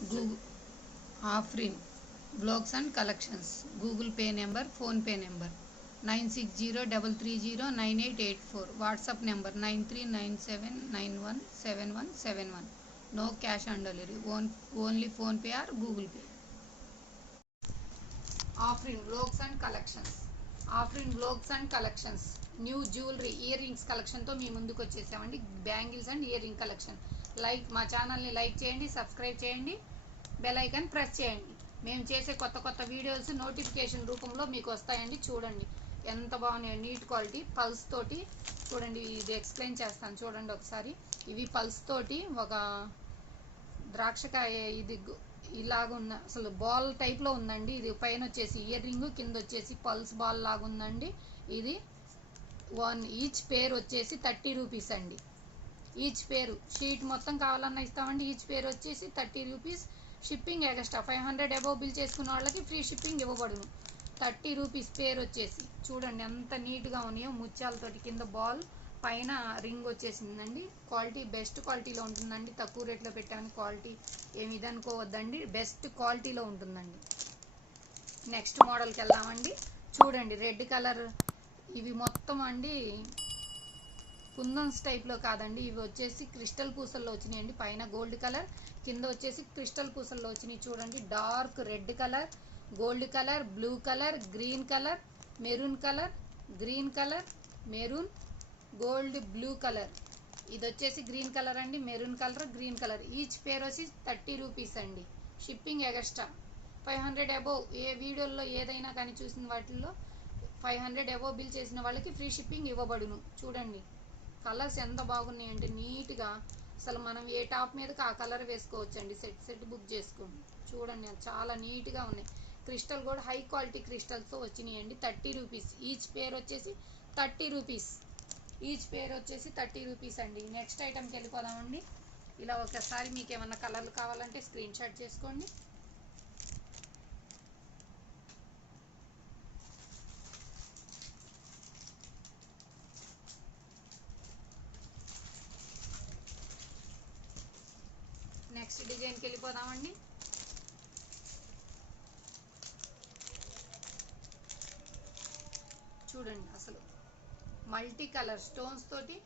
Google offering blogs and collections. Google Pay number, Phone Pay number 9603309884. WhatsApp number 9397917171. No cash on delivery. Only Phone Pay or Google Pay. Offering blogs and collections. New jewellery ear rings కలెక్షన్తో మీ ముందుకు వచ్చేసామండి. Bangles and ear ring collection. మా ఛానల్ని like చేయండి, subscribe చేయండి, bell icon press చేయండి. మేము చేసే కొత్త వీడియోస్ నోటిఫికేషన్ రూపంలో మీకు వస్తాయండి. చూడండి ఎంత బాగున్నాయో, నీట్ క్వాలిటీ, పల్స్ తోటి. చూడండి, ఇది ఎక్స్ప్లెయిన్ చేస్తాను చూడండి ఒకసారి. ఇవి పల్స్ తోటి ఒక ద్రాక్షకాయ ఇది ఇలాగ ఉన్న, అసలు బాల్ టైప్లో ఉందండి. ఇది పైన వచ్చేసి ఇయర్ రింగ్, కింద వచ్చేసి పల్స్ బాల్ లాగా ఉందండి. ఇది ఈచ్ పేర్ వచ్చేసి 30 రూపీస్ అండి. ఈచ్ పేరు షీట్ మొత్తం కావాలన్నా ఇస్తామండి. ఈచ్ పేరు వచ్చేసి 30 rupees. Shipping extra 500 above bill చేసుకున్న వాళ్ళకి ఫ్రీ షిప్పింగ్ ఇవ్వబడును. 30 రూపీస్ పేరు వచ్చేసి. చూడండి ఎంత నీట్గా ఉన్నాయో, ముత్యాలతోటి. కింద బాల్, పైన రింగ్ వచ్చేసిందండి. క్వాలిటీ బెస్ట్ క్వాలిటీలో ఉంటుందండి. తక్కువ రేట్లో పెట్టాను, క్వాలిటీ ఏమి ఇదనుకోవద్దండి, బెస్ట్ క్వాలిటీలో ఉంటుందండి. నెక్స్ట్ మోడల్కి వెళ్దామండి. చూడండి రెడ్ కలర్. ఇవి మొత్తం అండి కుందన్స్ టైప్లో కాదండి, ఇవి వచ్చేసి క్రిస్టల్ పూసల్లో వచ్చినాయండి. పైన గోల్డ్ కలర్, కింద వచ్చేసి క్రిస్టల్ పూసల్లో వచ్చినాయి. చూడండి dark red colour, gold colour, blue colour, green colour, maroon colour, green colour, maroon, gold, blue colour. ఇది వచ్చేసి గ్రీన్ కలర్ అండి, maroon colour, green colour. Each పేర్ వచ్చి 30 రూపీస్ అండి. Shipping extra 500 above. ఏ వీడియోల్లో ఏదైనా కానీ చూసిన వాటిల్లో 500 అబోవ్ బిల్ చేసిన వాళ్ళకి ఫ్రీ షిప్పింగ్ ఇవ్వబడును. చూడండి కలర్స్ ఎంత బాగున్నాయంటే నీట్గా. అసలు మనం ఏ టాప్ మీదకి ఆ కలర్ వేసుకోవచ్చండి. సెట్ బుక్ చేసుకోండి. చూడండి చాలా నీట్గా ఉన్నాయి. క్రిస్టల్ కూడా హై క్వాలిటీ క్రిస్టల్స్తో వచ్చినాయండి. 30 రూపీస్. ఈచ్ పేర్ వచ్చేసి 30 రూపీస్. ఈచ్ పేర్ వచ్చేసి 30 రూపీస్ అండి. నెక్స్ట్ ఐటమ్కి వెళ్ళిపోదామండి. ఇలా ఒకసారి మీకు ఏమన్నా కలర్లు కావాలంటే స్క్రీన్ షాట్ చేసుకోండి. నెక్స్ట్ డిజైన్కి వెళ్ళిపోదామండి. చూడండి అసలు మల్టీ కలర్ స్టోన్స్ తోటి